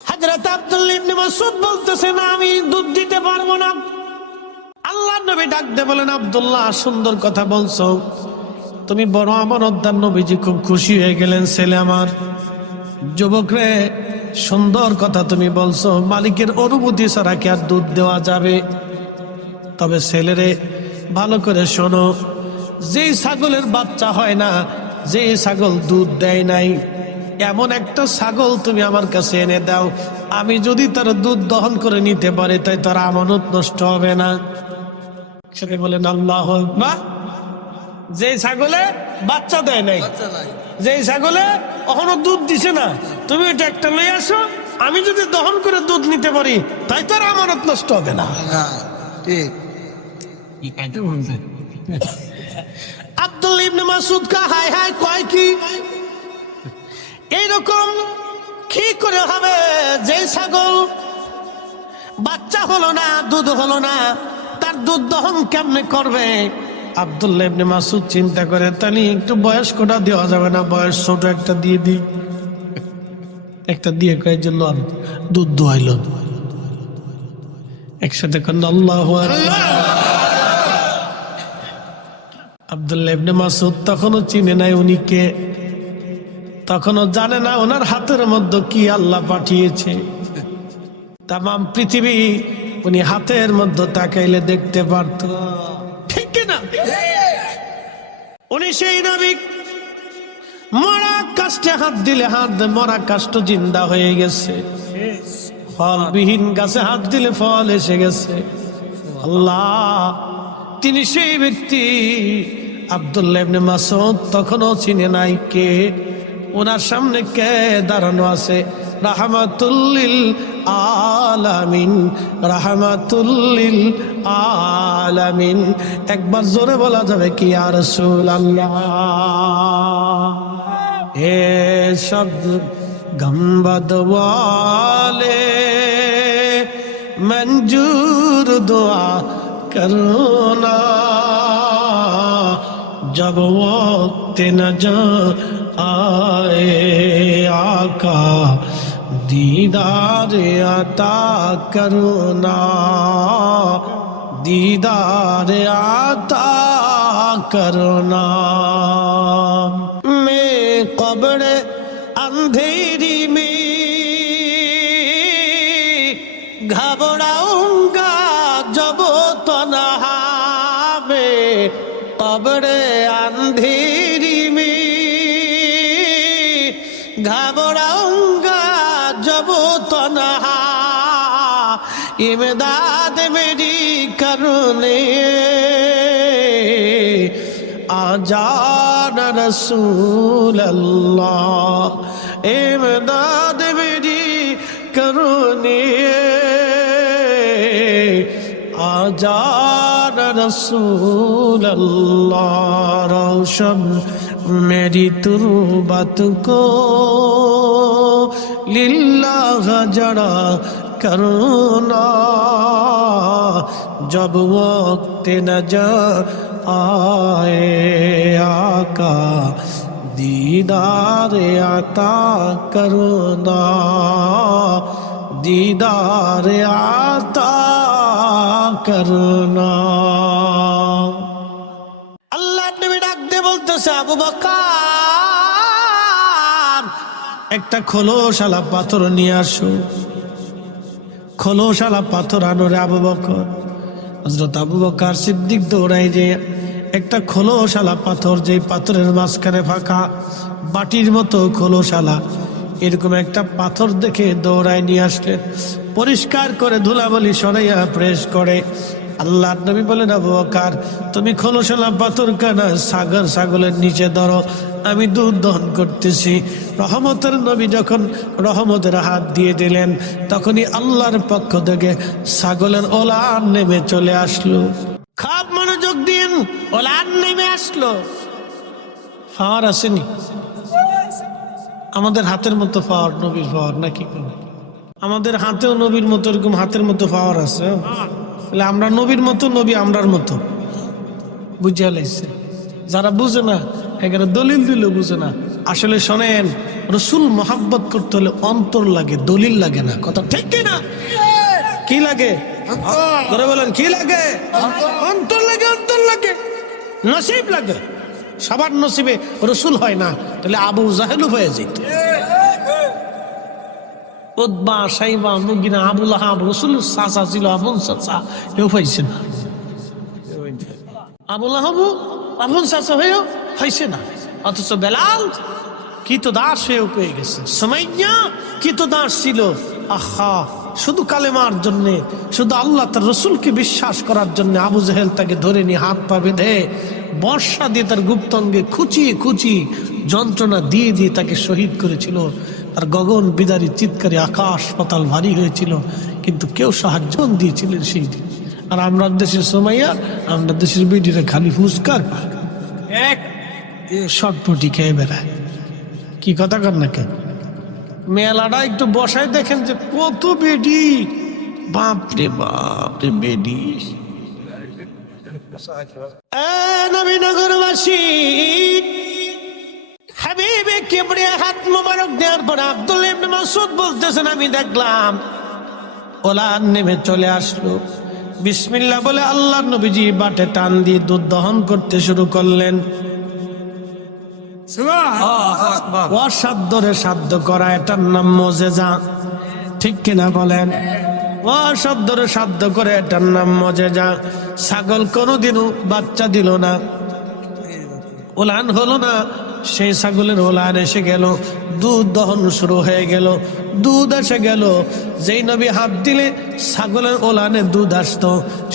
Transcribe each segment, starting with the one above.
হযরত আব্দুল্লাহ ইবনে মাসউদ বলতেছেন, আমি দুধ দিতে পারবো না। আল্লাহর নবী ডাক দিয়ে বলেন, আব্দুল্লাহ, সুন্দর কথা বলছো, তুমি বড় আমানতদার। নবীজি খুব খুশি হয়ে গেলেন, ছেলে আমার, যুবক রে, সুন্দর কথা তুমি বলছো, মালিকের অনুমতি ছাড়া কি আর দুধ দেওয়া যাবে? তবে ছেলেরে ভালো করে শোনো, যেই ছাগলের বাচ্চা হয় না, যে ছাগল দুধ দেয় নাই, এমন একটা ছাগল তুমি আমার কাছে এনে দাও, আমি যদি তার দুধ দহন করে নিতে পারি, তাই তার আমানত নষ্ট হবে না। সেটা বলেন আল্লাহু আকবার। যে ছাগলে বাচ্চা দেয় নাই, যে ছাগলে এখনো দুধ দিছে না, তুমি এটা একটা লয়ে আসো, আমি যদি দহন করে দুধ নিতে পারি, তাই তার আমানত নষ্ট হবে না। আব্দুল্লাহ ইবনে মাসউদ কা হায় হায় কয় কি, এইরকম কি করে হবে? যে ছাগল বাচ্চা হলো না, দুধ হলো না, তার দুধ দহন কেমনে করবে? আব্দুল্লাহ ইবনে মাসউদ চিন্তা করে, তাহলে একটু বয়স্কটা দেওয়া যাবে না? বয়স ছোট একটা দিয়ে দিই। একটা দিয়ে কয় যে লন, দুধ দোয়াইল। একসাথে করেন আল্লাহু আকবার। আব্দুল্লাহ ইবনে মাসউদ তখনও চিনে নাই উনি কে, তখনও জানে না ওনার হাতের মধ্যে কি আল্লাহ পাঠিয়েছে। তামাম পৃথিবী উনি হাতের মধ্যে তাকাইলে দেখতে পারত, ঠিক কিনা? উনি সেই নবী, মরা কাষ্টে হাত দিলে মরা কাষ্ট জিন্দা হয়ে গেছে, ফলবিহীন গাছে হাত দিলে ফল এসে গেছে। আল্লাহ, তিনি সেই ব্যক্তি। আব্দুল্লাহ ইবনে মাসউদ তখনও চিনে নাই কে, ওনার সামনে কে দাঁড়ানো আছে? রাহমাতুল লিল আলামিন, রাহমাতুল লিল আলামিন। একবার জোরে বলা যাবে কি ইয়া রাসূলুল্লাহ? হে সব গম্বদ ওয়ালে मंजूर दुआ करना, जब वक्त नजर आए आका दीदार अता करना, दीदार अता करना। मैं कब्र अंधेरी में घबराऊंगा जब तन्हा में, कब्र अंधेरी में घबराऊंगा जब तन्हा, इमदाद मेरी करने आजान रसूल अल्लाह, इमदाद मेरी करने आजान रसूल अल्लाह। रोशन मेरी तुरबत को लिल्लाह जड़ा करना, जब वक्त नजर आए आका दीदार अता करना, दीदार अता करना। আল্লাহ নবী ডাক দিয়ে বলতেছে, আবু বকর, একটা খোলসালা পাথর নিয়ে আসো। খোলসালা পাথর আনো রে আবু বকর। হযরত আবু বকর সিদ্দিক দৌড়াই যে একটা খোলসালা পাথর, যে পাথরের মাঝখানে ফাঁকা, বাটির মতো খোলসালা, এরকম একটা পাথর দেখে দৌড়ায় নিয়ে আসলেন। পরিষ্কার করে ধুলাবালি সরাইয়া প্রেস করে আল্লাহ নবী বলেন, আবু বকর, তুমি খোলসালা পাথর কানা ছাগলের নিচে ধরো, আমি দুধ দহন করতেছি। রহমতের নবী যখন রহমতের হাত দিয়ে দিলেন, তখনই আল্লাহর পক্ষ থেকে ছাগলের ওলান নেমে চলে আসলো। খুব মনোযোগ দিন, ওলান নেমে আসলো। ফাওয়ার আসেনি? আমাদের হাতের মতো পাওয়ার, নবীর পাওয়ার নাকি? আমাদের হাতেও নবীর মতো এরকম হাতের মতো পাওয়ার আছে। আমরা নবীর মতো, নবী আমরার মতো, বুঝে লাইছে। যারা বুঝে না এখানে দলিল দিলেও বুঝে না। আসলে শোনেন, রসুল মোহাব্বত করতে হলে অন্তর লাগে, দলিল লাগে না। কথা ঠিক কি না? কি লাগে? করে বলেন, কি লাগে? অন্তর লাগে, অন্তর লাগে, নসিব লাগে। সবার নসিবে রসুল হয় না, তাহলে আবু জাহেল হয়ে যেত। উতবা, সাইবা, মুগিনা, আবুল আহাব রসুলের চাচা ছিল, আপন চাচা, কেউ পাইছে না। আবুল আহাব আপন চাচা হয়েও হয়েছে না, অথচ বেলাল কৃতদাস হয়েও পেয়ে গেছে। সুমাইয়া কৃতদাস ছিল, আহা, শুধু কালেমার জন্যে, শুধু আল্লাহ তার রসুলকে বিশ্বাস করার জন্য আবু জাহেল তাকে ধরে নিয়ে হাত পা বেঁধে বর্ষা দিয়ে তার গুপ্তাঙ্গে খুঁচিয়ে খুঁচিয়ে যন্ত্রণা দিয়ে দিয়ে তাকে শহীদ করেছিল। তার গগন বিদারী চিৎকারে আকাশ পাতাল ভারী হয়েছিল, কিন্তু কেউ সাহায্য দিয়েছিলেন সেই দিন। আর আমরা দেশের সুমাইয়া, আমরা দেশের বেডিরা খালি ফুসকার এক শটপটি খেয়ে বেড়ায়। কি কথা কর না কেন? মেলাটা একটু বসায় দেখেন যে কত বেডি, বাপরে বাপরে বেডি। নবীনগরবাসী হাবিবে কিবরিয়া হাত মোবারক দেওয়ার পর আব্দুল্লাহ ইবনে মাসউদ বলতেছেন, আমি দেখলাম ওলান নেমে চলে আসলো। বিসমিল্লাহ বলে আল্লাহর নবীজি বাটে টান দিয়ে দুধ দহন করতে শুরু করলেন। অসাধ্যরে সাধ্য করা, এটার নাম মুজিজা। ঠিক কিনা বলেন? অসাধ্যরে সাধ্য করে, এটার নাম মুজিজা। ছাগল কোনোদিনও বাচ্চা দিল না, ওলান হলো না, সেই ছাগলের ওলান এসে গেল, দুধ দহন শুরু হয়ে গেল, দুধ এসে গেল। যেই নবী হাত দিলে ছাগলের ওলানে দুধ আসতো,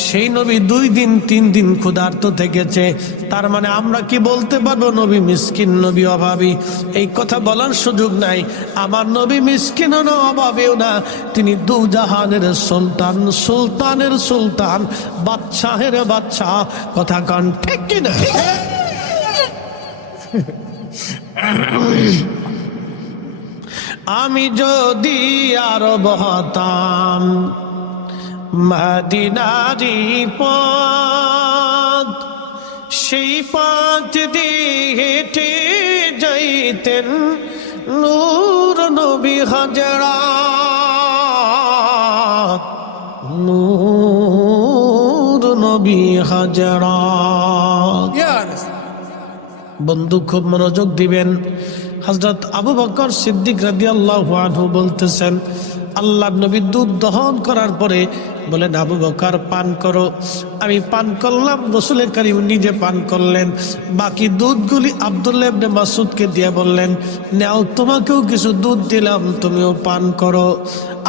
সেই নবী 2 দিন 3 দিন ক্ষুধার্ত থেকেছে। তার মানে আমরা কি বলতে পারবো নবী মিসকিন, নবী অভাবী? এই কথা বলার সুযোগ নাই। আমার নবী মিসকিনও না, অভাবীও না, তিনি দুজাহানের সুলতান, সুলতানের সুলতান, বাদশাহের বাদশাহ। কথা কান ঠিক কিনা? আমি যদি আরব হতাম, মদিনারি পথ, সেই পথ দিয়ে হেঁটে যাইতেন নূর নবী হাজরাত, নূর নবী হাজরাত। বন্ধু খুব মনোযোগ দিবেন। হযরত আবু বকর সিদ্দিক রাদিয়াল্লাহু আনহু বলতেছেন, আল্লাহর নবী দুধ দহন করার পরে বলেন, আবু বকর পান করো। আমি পান করলাম, রাসূল কারীম নিজে পান করলেন। বাকি দুধগুলি আব্দুল্লাহ ইবনে মাসউদকে দিয়ে বললেন, নাও তোমাকেও কিছু দুধ দিলাম, তুমিও পান করো।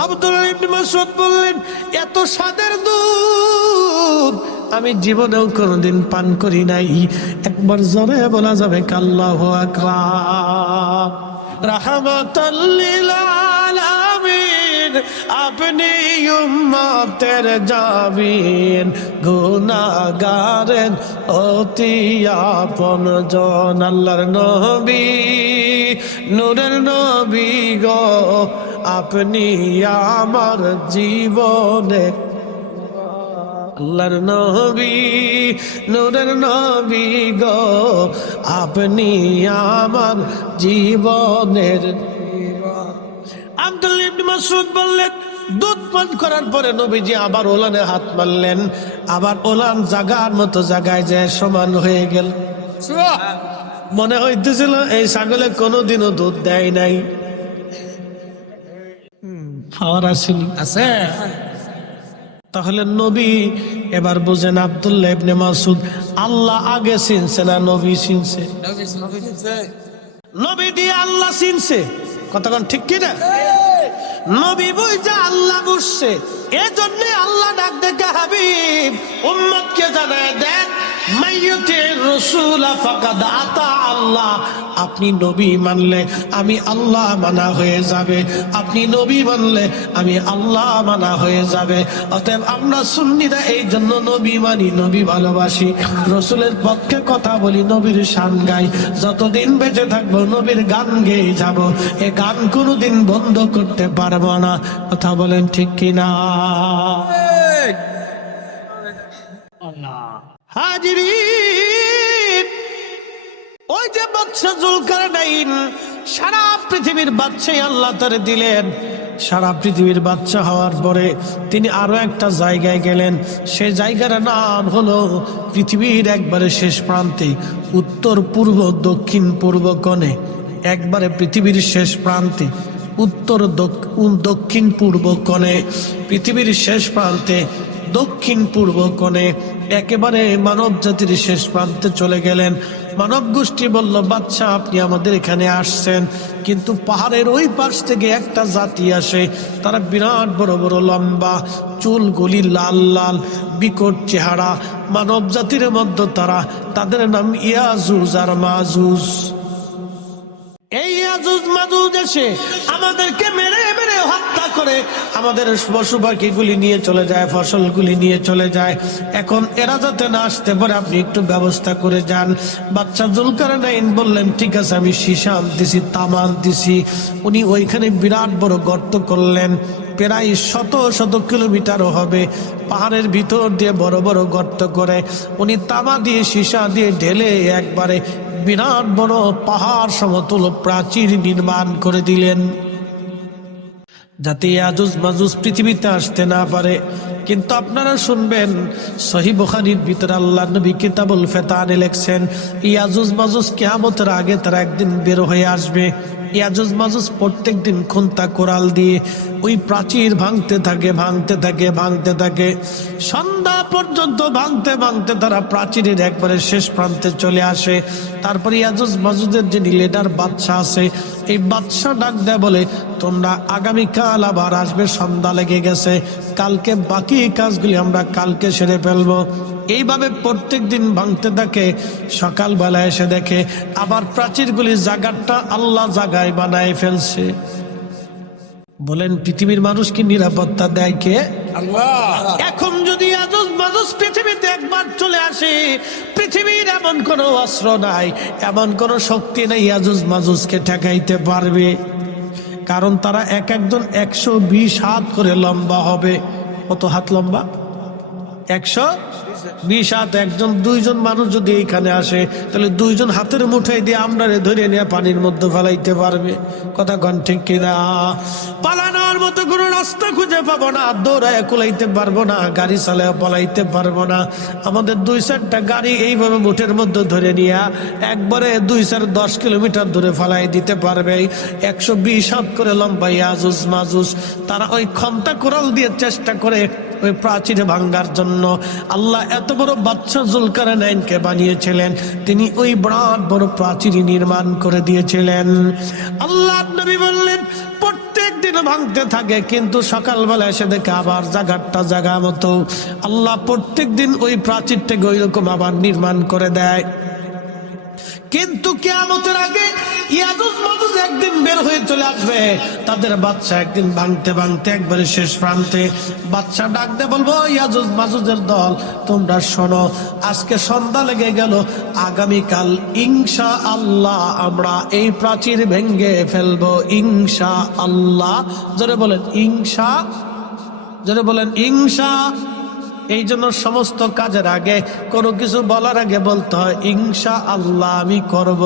আব্দুল্লাহ ইবনে মাসউদ বললেন, এত স্বাদের দুধ আমি জীবনেও কোনোদিন পান করি নাই। একবার জোরে বলা যাবে আল্লাহু আকবার। রাহমাতাল লিল আলামিন, আপনি উম্মতের জামিন, গুনাহগারের অতি আপনজন। আল্লাহর নবী, নূরের নবী গো, আপনি আমার জীবনে। আল্লাহর নবী, নূরের নবী গো, আপনি আমার জীবনের। আব্দুল্লাহ ইবনে মাসউদ বললেন, দুধ পান করার পরে নবীজি আবার ওলানে হাত মারলেন, আবার ওলান জাগার মতো জায়গায় যায় সমান হয়ে গেল। মনে হইতেছিল এই ছাগলে কোনোদিনও দুধ দেয় নাই। খাওয়ার আছে। তাহলে নবী এবার বুঝেন, আব্দুল্লাহ ইবনে মাসউদ আল্লাহ আগে চিনছে না নবী চিনছে? নবী দিয়ে আল্লাহ চিনছে। কতক্ষণ ঠিক কিনা? নবী বুঝা আল্লাহ বুঝছে। এজন্য আল্লাহ ডাক দেখে, হাবিব উম্মতকে জানায় দেন, মাইয়ুতির রাসূল ফাকাদ আতা আল্লাহ। আপনি নবী মানলে আমি আল্লাহ মানা হয়ে যাবে, আপনি নবী মানলে আমি আল্লাহ মানা হয়ে যাবে। অতএব আমরা সুন্নিরা এই জন্য নবী মানি, নবী ভালোবাসি, রাসূলের পক্ষে কথা বলি, নবীর শান গাই। যতদিন বেঁচে থাকবো নবীর গান গেয়ে যাব, এ গান কোনোদিন বন্ধ করতে পারবো না। কথা বলেন ঠিক কিনা? হাজিরিন, ওই যে বাদশা জুলকারনাইন সারা পৃথিবীর বাদশাহী আল্লাহ তারে দিলেন। সারা পৃথিবীর বাদশা হওয়ার পরে তিনি আরো একটা জায়গায় গেলেন। সেই জায়গার নাম হলো পৃথিবীর একবারে শেষ প্রান্তে, উত্তর পূর্ব দক্ষিণ পূর্ব কোণে, একবারে পৃথিবীর শেষ প্রান্তে, উত্তর দক্ষিণ পূর্ব কোণে, পৃথিবীর শেষ প্রান্তে দক্ষিণ পূর্ব কোণে, একেবারে মানব জাতির শেষ প্রান্তে চলে গেলেন। মানব গোষ্ঠী বলল, বাদশা আপনি আমাদের এখানে আসছেন, কিন্তু পাহাড়ের ওই পাশ থেকে একটা জাতি আসে, তারা বিরাট বড় বড় লম্বা, চুলগুলি লাল লাল, বিকট চেহারা, মানব জাতির মধ্যে তারা, তাদের নাম ইয়াজুজ আর মাজুজ। এই ইয়াজুজ মাজুজ এসে আমাদেরকে মেরে মেরে হত্যা করে আমাদের পশু পাখিগুলি নিয়ে চলে যায়, ফসলগুলি নিয়ে চলে যায়। এখন এরা যাতে না আসতে পারে আপনি একটু ব্যবস্থা করে যান। বাদশা জুলকারনাইন বললেন, ঠিক আছে, আমি সীসা আনতেছি, তামা আনতেছি। উনি ওইখানে বিরাট বড় গর্ত করলেন, প্রায় শত শত কিলোমিটারও হবে। পাহাড়ের ভিতর দিয়ে বড় বড় গর্ত করে উনি তামা দিয়ে সীসা দিয়ে ঢেলে একবারে বিরাট বড় পাহাড় সমতুল প্রাচীর নির্মাণ করে দিলেন, যাতে ইয়াজুজ মাজুজ পৃথিবীতে আসতে না পারে। কিন্তু আপনারা শুনবেন, সহিহ বুখারীর ভিতরে আল্লাহর নবী কিতাবুল ফিতানে লিখছেন, ইয়াজুজ মাজুজ কিয়ামতের আগে তারা একদিন বের হয়ে আসবে। ইয়াজুজ মাজুজ প্রত্যেক দিন খুন্তা কোরাল দিয়ে ওই প্রাচীর ভাঙতে থাকে, ভাঙতে থাকে, ভাঙতে থাকে, সন্ধ্যা পর্যন্ত ভাঙতে ভাঙতে তারা প্রাচীরের একবারে শেষ প্রান্তে চলে আসে। তারপরে ইয়াজুজ মাজুজের যে লিডার বাদশা আছে, এই বাদশা ডাক দেয়, বলে, তোমরা আগামীকাল আবার আসবে, সন্ধ্যা লেগে গেছে, কালকে বাকি কাজগুলি আমরা কালকে সেরে ফেলবো। এইভাবে প্রত্যেক দিন ভাঙতে থাকে। সকালবেলা এসে দেখে আবার প্রাচীরগুলি জায়গাটা আল্লাহ জায়গায় বানায় ফেলছে। বলেন, পৃথিবীর মানুষ কি নিরাপত্তা দেয় কে? আল্লাহ। এখন যদি ইয়াজুজ মাজুজ পৃথিবীতে একবার চলে আসে, পৃথিবীর এমন কোনো অস্ত্র নাই, এমন কোনো শক্তি নেই ইয়াজুজ মাজুজকে ঠেকাইতে পারবে। কারণ তারা এক একজন 120 হাত করে লম্বা হবে। কত হাত লম্বা? 120 হাত। একজন দুইজন মানুষ যদি এইখানে আসে, তাহলে দুইজন হাতের মুঠাই দিয়ে আমরা ধরে নিয়ে পানির মধ্যে ফেলাইতে পারবে। কথা কন ঠিক কিনা? পালানোর মতো কোনো রাস্তা খুঁজে পাবো না, দৌড়ায় কুলাইতে পারবো না, গাড়ি চালায় পালাইতে পারবো না। আমাদের 2-4টা গাড়ি এইভাবে মুঠের মধ্যে ধরে নিয়ে একবারে 2-4-10 কিলোমিটার দূরে ফেলাই দিতে পারবে। 120 হাত করে লম্বা ইয়াজুজ মাজুজ, তারা ওই খন্তা কোরাল দিয়ে চেষ্টা করে ওই প্রাচীর ভাঙ্গার জন্য। আল্লাহ এত বড় বাদশা জুলকারনাইনকে বানিয়েছিলেন, তিনি ওই বিরাট বড় প্রাচীর নির্মাণ করে দিয়েছিলেন। আল্লাহ নবী বললেন, প্রত্যেক দিন ভাঙতে থাকে, কিন্তু সকালবেলা এসে দেখে আবার জায়গাটা জায়গা মতো। আল্লাহ প্রত্যেক দিন ওই প্রাচীরটাকে ওই রকম আবার নির্মাণ করে দেয়। কিন্তু কিয়ামতের আগে ইয়াজুজ মাজুজ একদিন বের হয়ে চলে আসবে। তাদের বাদশা একদিন ভাঙতে ভাঙতে একবারে শেষ প্রান্তে। বাদশা ডাক দিয়ে বলবো, ইয়াজুজ মাজুজের দল, তোমরা শোনো, আজকে সন্ধ্যা লেগে গেল, আগামীকাল ইনশাআল্লাহ আমরা এই প্রাচীর ভেঙে ফেলবো, ইনশাআল্লাহ। জোরে বলেন ইনশা, জোরে বলেন ইনশা। এই জন্য সমস্ত কাজের আগে, কোনো কিছু বলার আগে বলতে হয়, ইনশাআল্লাহ আমি করব,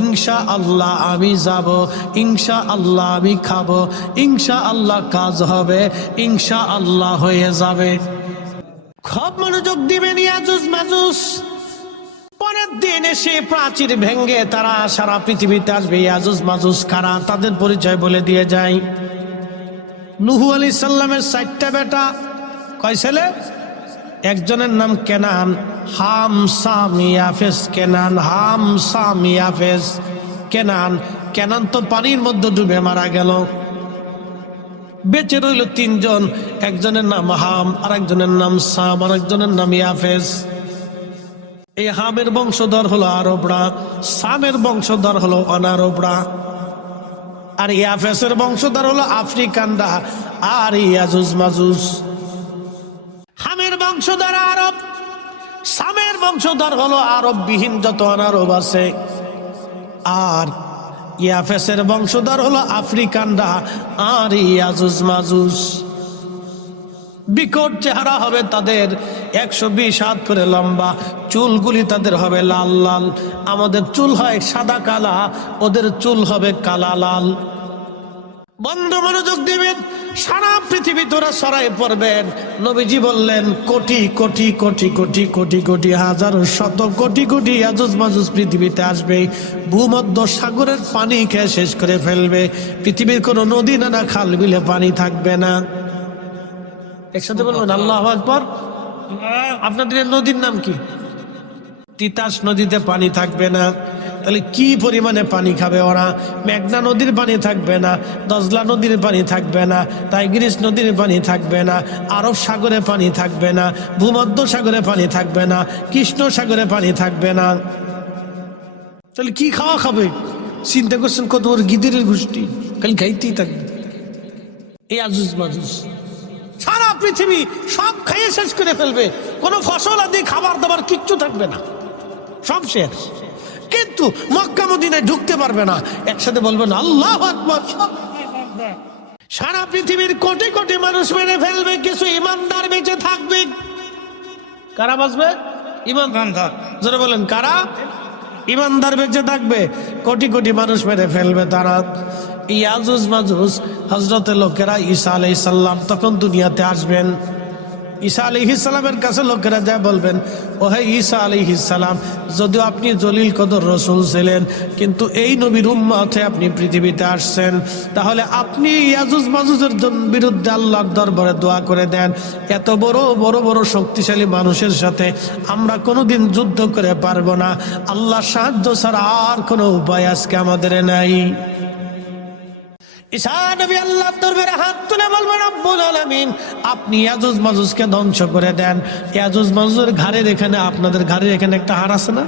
ইনশাআল্লাহ আমি যাব, ইনশাআল্লাহ আমি খাবো, ইনশাআল্লাহ কাজ হবে, ইনশাআল্লাহ হয়ে যাবে। খুব মনোযোগ দিবেন। ইয়াজুজ মাজুজ পরের দিন এসে প্রাচীর ভেঙে তারা সারা পৃথিবীতে আসবে। ইয়াজুজ মাজুজ কারা, তাদের পরিচয় বলে দিয়ে যায়। নূহ আলাইহিস সালামের 4টা বেটা। কয় ছেলে? একজনের নাম কেনান, হাম সাম ইয়াফেস। কেনান, হাম সাম ইয়াফেস। কেনান তো পানির মধ্যে ডুবে মারা গেল। বেঁচে রইল 3 জন। একজনের নাম হাম, আর একজনের নাম সাম, আর একজনের নাম ইয়াফেস। এই হামের বংশধর হলো আরবরা, সামের বংশধর হলো অনারবরা, আর ইয়াফেসের বংশধর হলো আফ্রিকানরা আর ইয়াজুজ মাজুজ। হামের বংশধর আরব, সামের বংশধর হলো আরব বিহীন যত অনারব আছে, আর ইয়াফেসের বংশধর হলো আফ্রিকানরা আর ইয়াজুজ মাজুজ। বিকট চেহারা হবে তাদের, 120 হাত করে লম্বা, চুলগুলি তাদের হবে লাল লাল। আমাদের চুল হয় সাদা কালা, ওদের চুল হবে কালা লাল। বন্ধু মনোযোগ দিবেন, সারা পৃথিবী তোরা ছড়াই পড়বেন। নবীজি বললেন কোটি কোটি কোটি কোটি কোটি কোটি হাজার শত কোটি কোটি ইয়াজুজ মাজুজ পৃথিবীতে আসবে। ভূমধ্য সাগরের পানি খেয়ে শেষ করে ফেলবে। পৃথিবীর কোনো নদী নানা খাল বিলে পানি থাকবে না। একসাথে বলবেন আল্লাহু আকবার। আপনাদের নদীর নাম কি? তিতাস নদীতে পানি থাকবে না। তাহলে কি পরিমাণে পানি খাবে ওরা? মেঘনা নদীর পানি থাকবে না, দজলা নদীর পানি থাকবে না, টাইগ্রিস নদীর পানি থাকবে না, আরব সাগরে পানি থাকবে না, ভূমধ্য সাগরে পানি থাকবে না, কৃষ্ণ সাগরে পানি থাকবে না। তাহলে কি খাওয়া খাবে? চিন্তা করছেন কত বড় গিদিরের গোষ্ঠী, খালি খাইতেই থাকবে। এই আজুজ মাজুজ সারা পৃথিবী সব খাইয়ে শেষ করে ফেলবে। কোনো ফসল আদি খাবার দাবার কিচ্ছু থাকবে না, সব শেষ। কিন্তু মক্কা মদিনায় ঢুকতে পারবে না। একসাথে বলবেন আল্লাহু আকবার। সারা পৃথিবীর কোটি কোটি মানুষ মেরে ফেলবে, কিছু ইমানদার বেঁচে থাকবে। কারা বাঁচবে? ইমানদার। যারা বলেন কারা? ইমানদার বেঁচে থাকবে। কোটি কোটি মানুষ মেরে ফেলবে তারা। ইয়াজুজ মাজুজ হযরতের লোকেরা ঈসা আলাইহিস সালাম তখন দুনিয়াতে আসবেন। ঈসা আলাইহিস সালামের কাছে লোকেরা যায় বলবেন, ও হে ঈসা আলাইহিস সালাম, যদিও আপনি জলিল কদর রাসূল ছিলেন, কিন্তু এই নবীর উম্মত হয়ে আপনি পৃথিবীতে আসছেন, তাহলে আপনি ইয়াজুজ মাজুজের বিরুদ্ধে আল্লাহর দরবারে দোয়া করে দেন। এত বড় বড় বড় শক্তিশালী মানুষের সাথে আমরা কোনোদিন যুদ্ধ করে পারবো না। আল্লাহর সাহায্য ছাড়া আর কোনো উপায় আজকে আমাদের নাই। ঈসা নবী আল্লাহর দরবারে হাত তুলে বলবেন, রব্বুল আলামিন, আপনি ইয়াজুজ মাজুজকে ধ্বংস করে দেন। ইয়াজুজ মাজুজের ঘাড়ের এখানে, আপনাদের ঘাড়ের এখানে একটা হাড় আছে না?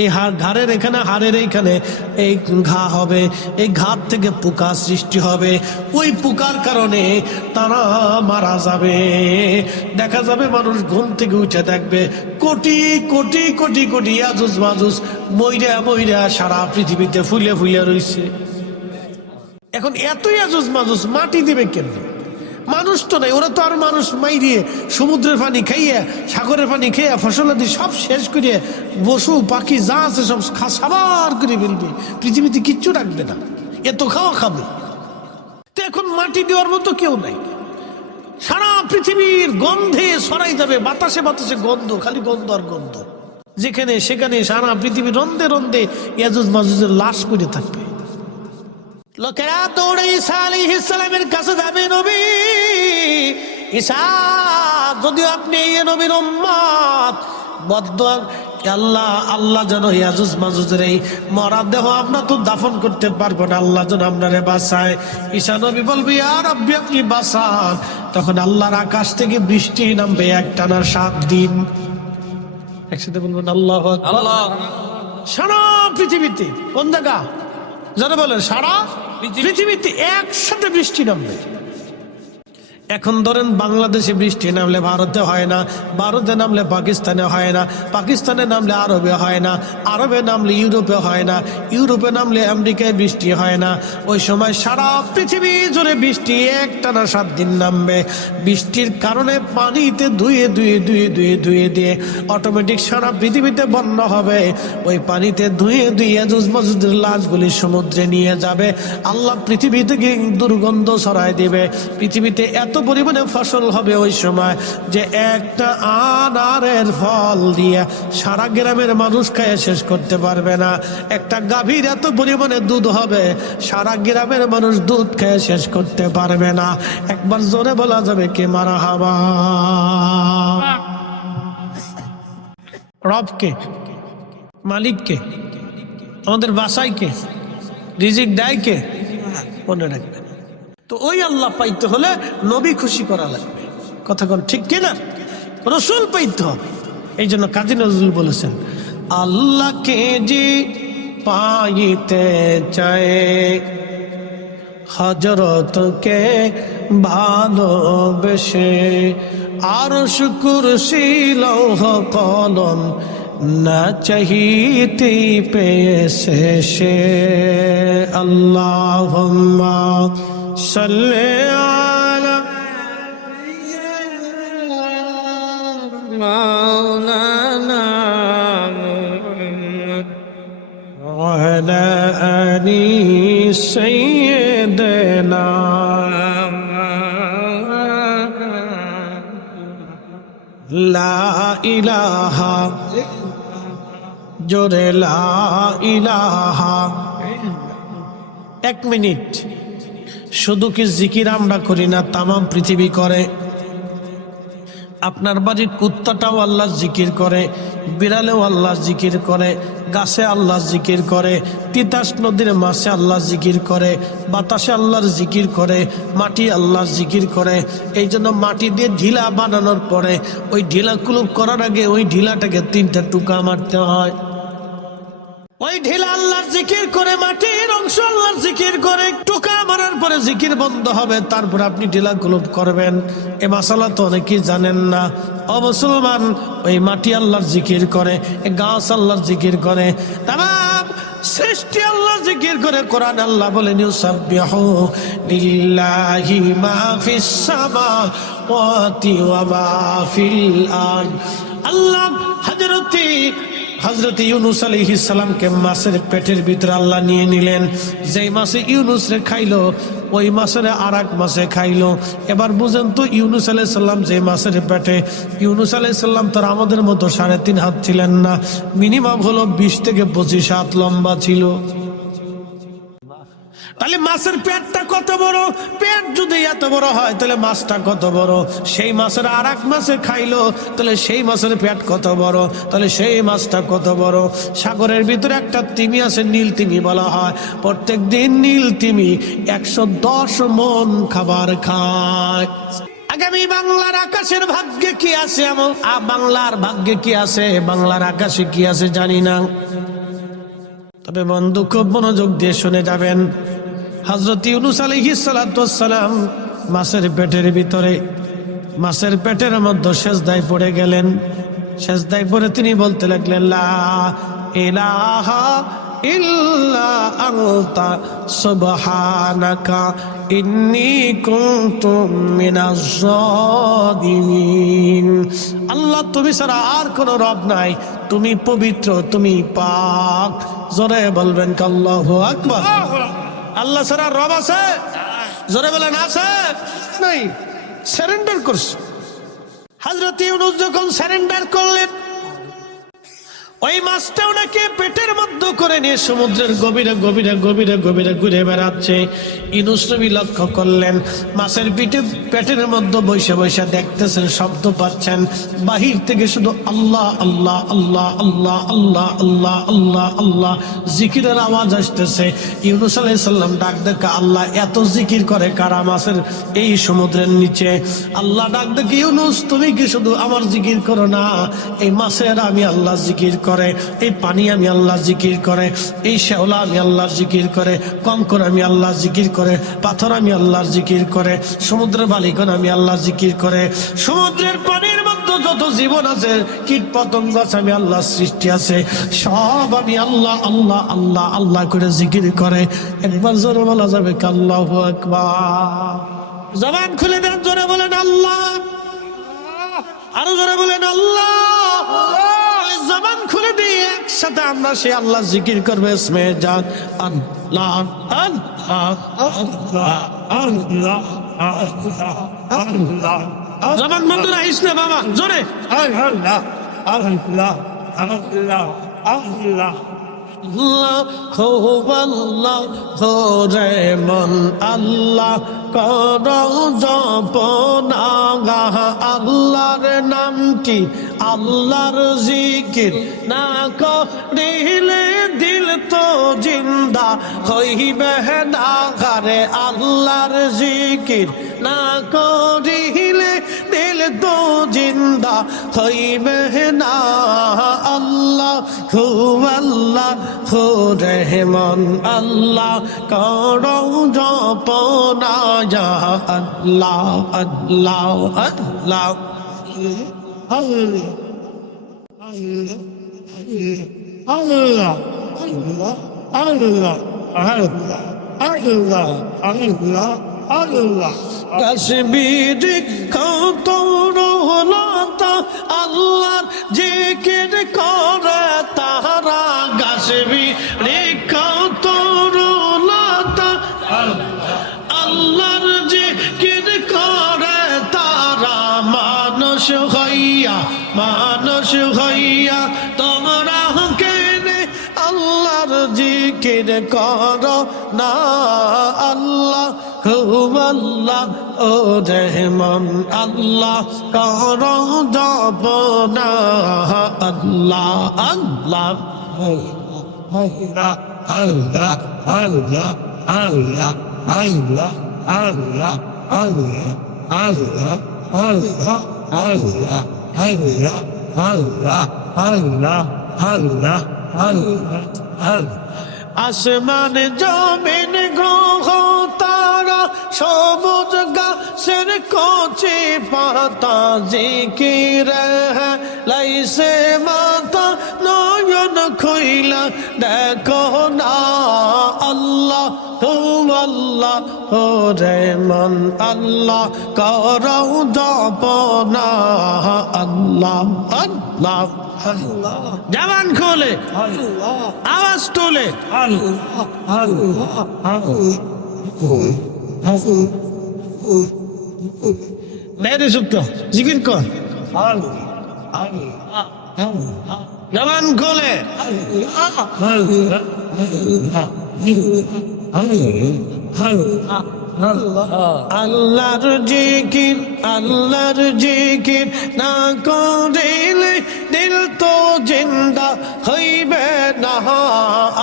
এই ঘাড়ের এখানে, হাড়ের এইখানে এই ঘা হবে, এই ঘাট থেকে পোকা সৃষ্টি হবে। ওই পোকার কারণে তারা মারা যাবে। দেখা যাবে মানুষ ঘুম থেকে উঠে দেখবে কোটি কোটি কোটি কোটি ইয়াজুজ মাজুজ মইরা মইরা সারা পৃথিবীতে ফুলে ফুলে রয়েছে। এখন এত ইয়াজুজ মাজুজ মাটি দিবে কেন? মানুষ তো নাই, ওরা তো আর মানুষ মাইরিয়ে সমুদ্রের পানি খাইয়ে, সাগরের পানি খেয়ে, ফসলাদি সব শেষ করে, পশু পাখি যা আছে সব সাবার করে ফেলবে। পৃথিবীতে কিচ্ছু রাখবে না, এত খাওয়া খাবে। তো এখন মাটি দেওয়ার মতো কেউ নাই। সারা পৃথিবীর গন্ধে ছড়াই যাবে, বাতাসে বাতাসে গন্ধ, খালি গন্ধ আর গন্ধ। যেখানে সেখানে সারা পৃথিবী রন্ধে রন্ধে ইয়াজুজ মাজুজের লাশ পড়ে থাকবে। লোকেরা দৌড়ে ঈসা আলাইহিস সালামের কাছে যাবে, নবী ঈসা, যদিও আপনি এই নবীর উম্মত, বদদুয়া আল্লাহ আল্লাহ যেন ইয়াজুজ মাজুজের এই মরা দেহ আমরা তো দাফন করতে পারবো না, আল্লাহ যেন আপনারে বাঁচায়। ঈসা নবী বলবে, ইয়া রাব্বি আপনি বাঁচান। তখন আল্লাহর আকাশ থেকে বৃষ্টি নামবে একটানা 7 দিন। একসাথে বলবেন আল্লাহু আকবার। সারা পৃথিবীতে কোন জায়গা যারা বলেন সারা পৃথিবীতে একসাথে বৃষ্টি নামবে। এখন ধরেন বাংলাদেশে বৃষ্টি নামলে ভারতে হয় না, ভারতে নামলে পাকিস্তানে হয় না, পাকিস্তানে নামলে আরবে হয় না, আরবে নামলে ইউরোপে হয় না, ইউরোপে নামলে আমেরিকায় বৃষ্টি হয় না। ওই সময় সারা পৃথিবী জুড়ে বৃষ্টি একটানা 7 দিন নামবে। বৃষ্টির কারণে পানিতে ধুয়ে ধুয়ে ধুয়ে ধুয়ে ধুয়ে দিয়ে অটোমেটিক সারা পৃথিবীতে বন্যা হবে। ওই পানিতে ধুয়ে ধুয়ে ইয়াজুজ মাজুজের লাশগুলি সমুদ্রে নিয়ে যাবে। আল্লাহ পৃথিবী থেকে দুর্গন্ধ ছড়ায় দিবে। পৃথিবীতে এত পরিমাণে ফসল হবে ওই সময় যে একটা আনারের ফল দিয়ে সারা গ্রামের মানুষ খেয়ে শেষ করতে পারবে না। একটা গাভীর এত পরিমাণে দুধ হবে, সারা গ্রামের মানুষ দুধ খেয়ে শেষ করতে পারবে না। একবার জোরে বলা যাবে কে মারহাবা। রবকে, মালিককে, আমাদের বাসায় কে, রিজিক দেয় কে, মনে রাখবে। তো ওই আল্লাহ পাইতে হলে নবী খুশি করা লাগবে। কথা কোন ঠিক কিনা? রসুল পাইতে হবে। এই জন্য কাজী নজরুল বলেছেন, আল্লাহকে যে পাইতে চায় হযরতকে ভালোবেসে, আরশ কুরসি লৌহ কলম না চাহিতে পেয়েছে সে। আল্লাহুম্মা সাল্লি আলা লা ইলাহা, জোরে লা ইলাহা। 1 মিনিট, শুধু কি জিকির আমরা করি না, তামাম পৃথিবী করে। আপনার বাড়ির কুত্তাটাও আল্লাহর জিকির করে, বিড়ালেও আল্লাহর জিকির করে, গাছে আল্লাহর জিকির করে, তিতাস নদীর মাছে আল্লাহর জিকির করে, বাতাসে আল্লাহর জিকির করে, মাটি আল্লাহর জিকির করে। এই জন্য মাটি দিয়ে ঢিলা বানানোর পরে ওই ঢিলা কুলুপ করার আগে ওই ঢিলাটাকে 3টা টুকা মারতে হয়। ওই ঢিলা আল্লাহর জিকির করে, মাটির অংশ আল্লাহর জিকির করে, টুকা মারার পরে জিকির বন্ধ হবে, তারপর আপনি ঢিলা কুলুপ করবেন। এ মাসালা তো অনেকেই জানেন না। ও মুসলমান, ওই মাটি আল্লাহর জিকির করে, গাছ আল্লাহর জিকির করে, তামাম সৃষ্টি আল্লাহর জিকির করে। কোরআন আল্লাহ বলেন ইউসাব্বিহু লিল্লাহি মা ফিস সামাওয়াতি ওয়া মা ফিল আরদ। আল্লাহ হযরত ইউনূস আলাইহিস সালামকে মাছের পেটের ভিতরে আল্লাহ নিয়ে নিলেন। যেই মাছে ইউনূস রে খাইলো, ওই মাছের আরেক মাছে খাইলো। এবার বুঝেন তো, ইউনূস আলাইহিস সালাম যে মাছের পেটে, ইউনূস আলাইহিস সালাম তো আমাদের মতো 3.5 হাত ছিলেন না, মিনিমাম হলো 20 থেকে 25 হাত লম্বা ছিল। তাহলে মাছের পেটটা কত বড়? পেট যদি এত বড় হয় তাহলে মাছটা কত বড়? সেই মাছের আরেক মাছে খাইলো, তাহলে সেই মাছের পেট কত বড়, তাহলে সেই মাছটা কত বড়? সাগরের ভিতরে একটা তিমি আছে, নীল তিমি বলা হয়। প্রত্যেক দিন নীল তিমি 110 মণ খাবার খায়। আগামী বাংলার আকাশের ভাগ্যে কি আছে, এমন বাংলার ভাগ্যে কি আছে, বাংলার আকাশে কি আছে জানি না। তবে বন্ধু, খুব মনোযোগ দিয়ে শুনে যাবেন। হযরত ইউনূস আলাইহিস সালাতু ওয়াস সালাম মাছের পেটের ভিতরে, মাছের পেটের মধ্যে সেজদায় পড়ে গেলেন। সেজদায় পড়ে তিনি বলতে লাগলেন, লা ইলাহা ইল্লা আনতা সুবহানাকা ইন্নী কুনতু মিনাজ জালিমিন। আল্লাহ, তুমি ছাড়া আর কোনো রব নাই, তুমি পবিত্র, তুমি পাক। জোরে বলবেন আল্লাহু আকবার। আল্লাহ ছাড়া রব আছে? জোরে বলেন আছে? নাই। সারেন্ডার করছে। হযরত ইউনূস যখন সারেন্ডার করলেন, ওই মাছটা ওনাকে পেটের মধ্যে করে নিয়ে সমুদ্রের গভীরে গভীরে গভীরে গভীরে ঘুরে বেড়াচ্ছে। ইউনূস নবী লক্ষ্য করলেন, মাছের পেটের মধ্যে বসে বসে দেখতেছেন, শব্দ পাচ্ছেন, বাহির থেকে শুধু আল্লাহ আল্লাহ আল্লাহ আল্লাহ আল্লাহ আল্লাহ আল্লাহ আল্লাহ জিকিরের আওয়াজ আসতেছে। ইউনূস আলাইহিস সালাম ডাক দেখে, আল্লাহ এত জিকির করে কারা মাছের এই সমুদ্রের নিচে? আল্লাহ ডাক দেখে, ইউনূস, তুমি কি শুধু আমার জিকির করো না, এই মাছের আমি আল্লাহ জিকির করে, এই পানি আমি আল্লাহ জিকির করে, এই শেওলা আমি আল্লাহর জিকির করে, কঙ্কর আমি আল্লাহর জিকির করে, পাথর আমি আল্লাহর জিকির করে, সমুদ্রের বালিকণ আমি আল্লাহর জিকির করে, সমুদ্রের পানির মধ্যে যত জীবন আছে, কীট পতঙ্গ আছে, আমি আল্লাহর সৃষ্টি আছে, সব আমি আল্লাহ আল্লাহ আল্লাহ আল্লাহ করে জিকির করে। একবার জোরে বলা যাবে আল্লাহু আকবার। জবান খুলে দেন, জোরে বলেন আল্লাহ, আরো জোরে বলেন আল্লাহ। জবান খুলে দিয়ে একসাথে আমরা সে আল্লাহ জিকির করবে। ইসমে জান আল্লাহ আল্লাহ আল্লাহ আল্লাহ আল্লাহ। জবান বন্ধ রাখিস না বাবা, জোরে আল্লাহ আল্লাহ আল্লাহ আল্লাহ। আল্লাহ রে মন আল্লাহ কর জপনা, আল্লাহর নামটি আল্লাহর জিকির না করিলে দিল তো জিন্দা হইবে না। ঘরে আল্লাহর জিকির না করিলে দিল তো জিন্দা হইবে না। আল্লাহ হু আল্লাহ হু রহমান আল্লাহ করো জপনা, আল্লাহ আল্লাহ আল্লাহ আল্লাহ আল্লাহ আল্লাহ আল্লাহ আল্লাহ। কাশ্মীর কতরলতা আল্লাহর জিকির করে তাহারা, কাশ্মীর কতরলতা আল্লাহর জিকির করে তারা, মানুষ হইয়া মানুষ হইয়া তোমরা কেনে আল্লাহর জিকির করো না আল্লাহ আল্লাহ ও রহমান আল্লাহ করো জপ না আল্লাহ আল্লাহ Allah, Allah, Allah, Allah, Allah, Allah, Allah, Allah, Allah, Allah, Allah, Allah, Allah, Allah, Allah, Allah. আসমান জমিন গ্রহ তারা সবুজ গাছের কচি পাতা জিকির লাইছে মাতা নয়ন খুইলা দেখো না আল্লাহ আল্লাহ ও রহমান আল্লাহ করো জপ না আল্লাহ আল্লাহ জবান খোলে আওয়াজ তোলে মেরে সুক্ত জিকির কর জবান খোলে আল্লাহর জিকির না করিলে দিল তো জিন্দা হইবে না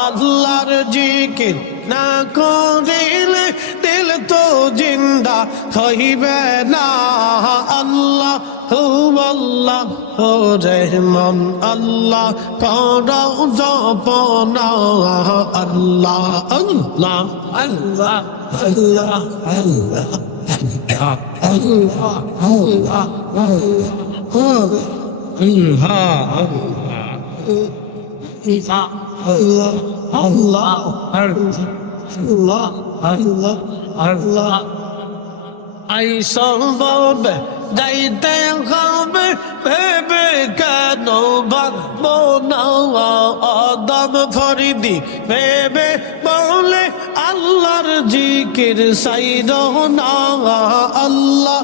আল্লাহর জিকির না করিলে দিল তো জিন্দা হইবে না আল্লাহ আল্লাহ ও রহমান আল্লাহ করো জপ না আল্লাহ আল্লাহ Allah, Allah, Allah, Allah, Allah, I সব যাইতে হবে ভেবে কেন ভাববো না আদম ফরিদি ভেবে বলে আল্লাহর জিকির সাইদ না আল্লাহ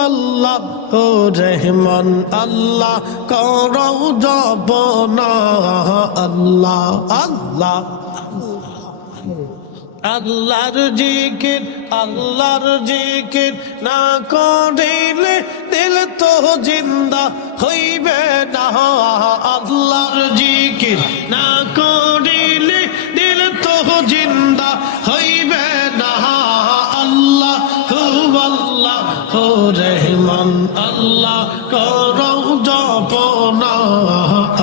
আল্লাহ ও রহমান আল্লাহ করো জপ না আল্লাহ আল্লাহ আল্লাহর জিকির না করিলে দিল তো জিন্দা হইবে না আল্লাহর জিকির না করিলে দিল তো জিন্দা হইবে না আল্লাহ আল্লাহ ও রহমান আল্লাহ করো জপ না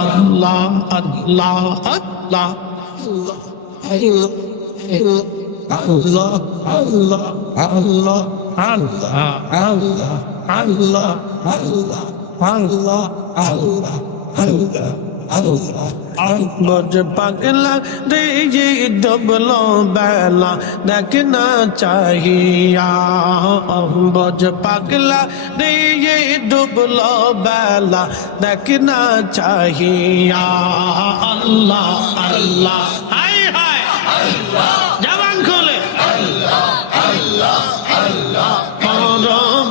আল্লাহ আল্লাহ আল্লাহ Allah, Allah, Allah, Allah, Allah, Allah, Allah, Allah, Allah, Allah, Allah. বজ পাগলা রে ডুবলো বেলা দেখনা চাহিয়া বজ পাগলা রে ডুবলো বেলা দেখনা চাহিয়া আল্লাহ আল্লাহ হায় হায় আল্লাহ জবান খোলে আল্লাহ আল্লাহ আল্লাহ পর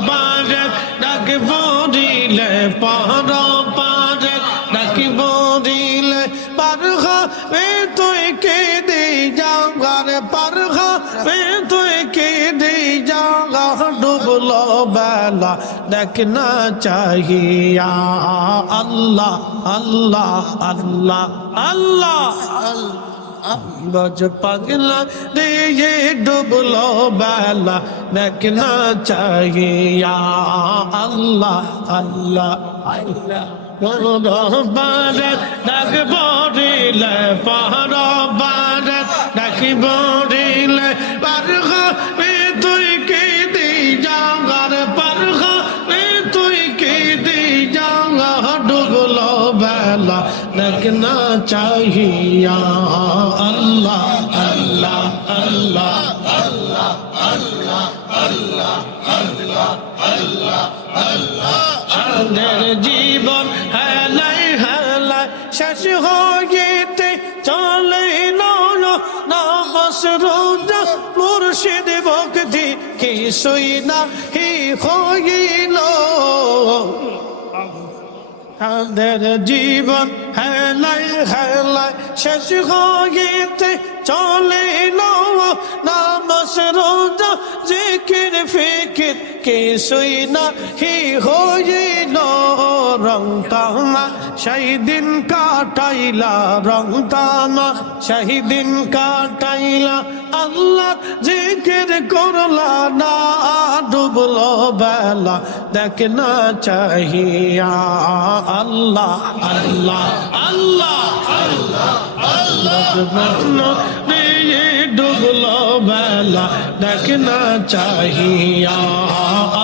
বারে ডাক বদিলে পর বারে ডাক বদিলে পারখা বে তুই কে দে যাওয়ার পারখা বে তুই কে দে যাওয়া ডুবলো বেলা দেখনা চাহিয়া আল্লাহ আল্লাহ আল্লাহ আল্লাহ বজ পাগলা রে ডুবলো বেলা দেখনা চাহিয়া আল্লাহ আল্লাহ আল্লাহ বারে ডাক বদিলে পাহাড় বারে ডাক বদিলে পারখা বে তুই কে দি যাওয়ার পারখা বে তুই কে দি যাওয়া ডুবলো বেলা দেখনা চাহিয়া আল্লাহ আল্লাহ আল্লাহ আল্লাহ আল্লাহ আল্লাহ আল্লাহ আল্লাহ আল্লাহ আমাদের জীবন হেলাই হেলাই শেষ হইতে চলে নামাজ রোজা মুর্শিদ ভক্তি কিছুই না হি হইল তাদের জীবন হেলায় হেলায় শেষ হইতে চলে নামাজ রোজা জিকির ফিকির কিছুই না হি হইল রং তামা সেই দিন কাটাইলা রং তামা সেই দিন কাটাইলা আল্লাহ জিকির করলা না ডুবলো বেলা দেখ না চাহিয়া আল্লাহ আল্লাহ আল্লাহ আল্লাহ আল্লাহ ডুবলো বেলা দেখ না চাহিয়া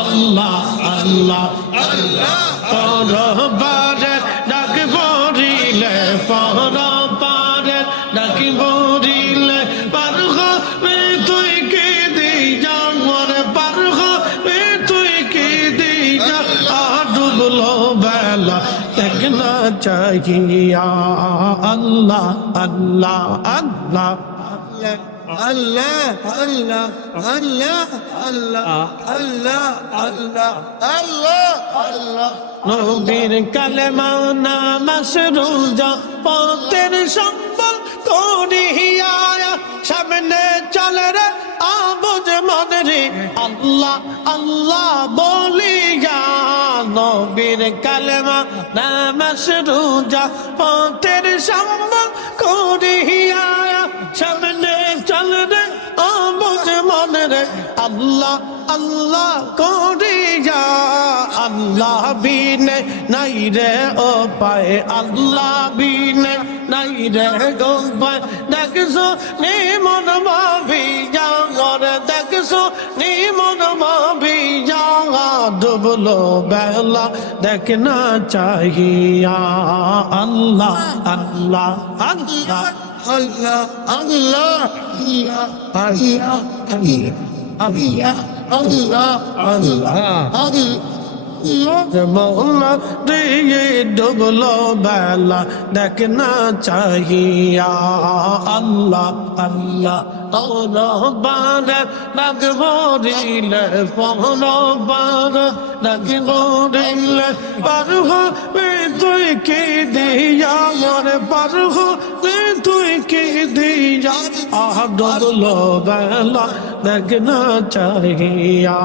আল্লাহ আল্লাহ আল্লাহ পরবারে ডাক ভরিলে পরবারে ডাক ভরিলে পার হবে তুই কি দিয়া মরে পার হবে তুই কি দিয়া ডুবলো বেলা দেখ না চাহিয়া আল্লাহ আল্লাহ আল্লাহ Allah, Allah, Allah, Allah, Allah, Allah, Allah, Allah. নবীর কালেমা নামাজ রোজা পথের সম্বল করিয়া সামনে চলে রে আবুজ মনে রে আল্লাহ আল্লাহ বলিয়া নবীর কালেমা নামাজ রোজা পথের সম্বল করিয়া সামনে চলে রে আবুজ মনে রে আল্লাহ আল্লাহ করিয়া আল্লাহ বিনে নাই রে ও পায় আল্লাহ বিনে নাই রে গো পায় দেখছো নি মন ভাবি যাওয়ার দেখছো নি মন ভাবি যাওয়া ডুবলো বেলা দেখ না চাহিয়া আল্লাহ আল্লাহ আল্লাহ Allah, Allah, Allah, Allah, Allah, Allah, Allah, Allah. মৌলা দিয়ে ডুবলো বেলা দেখ না চাহিয়া আল্লাহ আল্লাহ পরবারে ডাক ভরিলে পরবারে ডাক ভরিলে পার হবে তুই কি দিয়া মরে পার হবে তুই কি দিয়া ডুবলো বেলা দেখ না চাহিয়া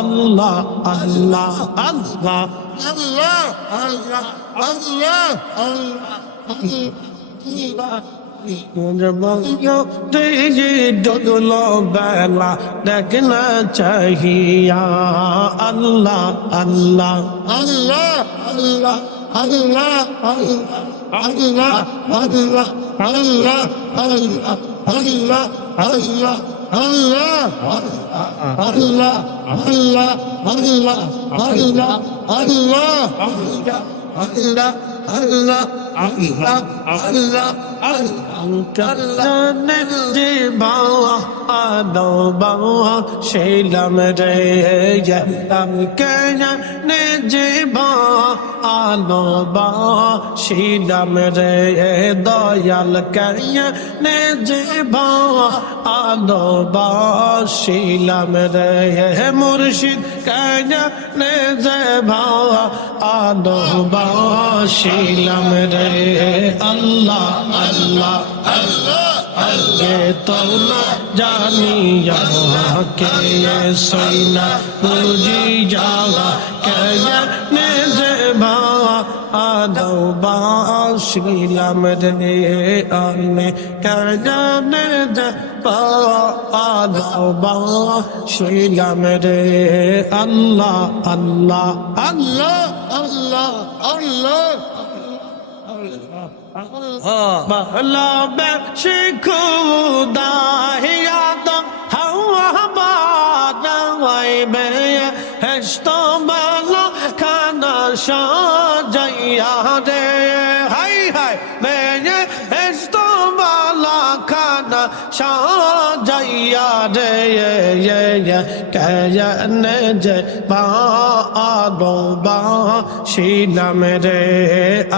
আল্লাহ আল্লাহ আল্লাহ Allah, Allah, Allah, Allah. ডুবলো বেলা দেখ না চাহিয়া আল্লাহ আল্লাহ Allah, Allah, Allah, Allah, Allah, Allah, Allah, Allah, Allah. Allah, Allah, Allah, Allah, Allah, Allah, Allah, Allah, Allah, Allah, কানে যে বাবা আদো বাবা শেলাম রে জাম কেনে যে বাবা আলো বাবা শেলাম রে দয়াল কেনে যে বাবা আলো বাবা শেলাম রে মুর্শিদ কেনে যে বাবা আলো বাবা শেলাম রে আল্লাহ আল্লাহ আল্লাহ আল্লাহ তোলা জানিয়া কে সৈনা বুঝি যাওয়া কে যে বাবা আদৌ বাসিলাম রে আনে কেনে যে বাবা আদৌ বাসিলাম রে আল্লাহ আল্লাহ Allah, Allah, Allah. bahla beşi kudahiyatım hava bana vay be hesto bala kana şajaya de hay hay beye hesto bala kana şajaya de ye kaya ne je ba ado ba shilam re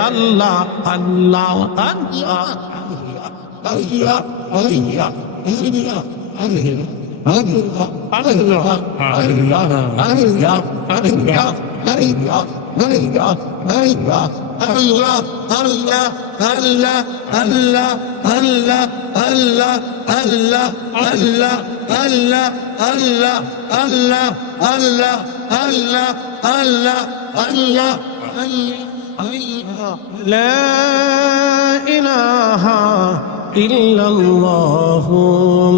Allah Allah Allah Allah, Allah, Allah, Allah, Allah, Allah, Allah, Allah, Allah, Allah, Allah, Allah, Allah, Allah, Allah, Allah, Allah, Allah, Allah, Allah, Allah, Allah, Allah, Allah, Allah. لا إله إلا الله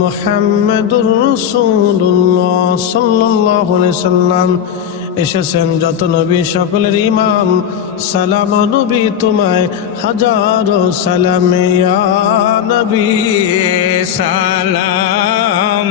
محمد رسول الله صلى الله عليه وسلم এসেছেন যত নবী সকলের ইমাম সালাম নবী তোমায় হাজারো সালাম ইয়া নবী সালাম।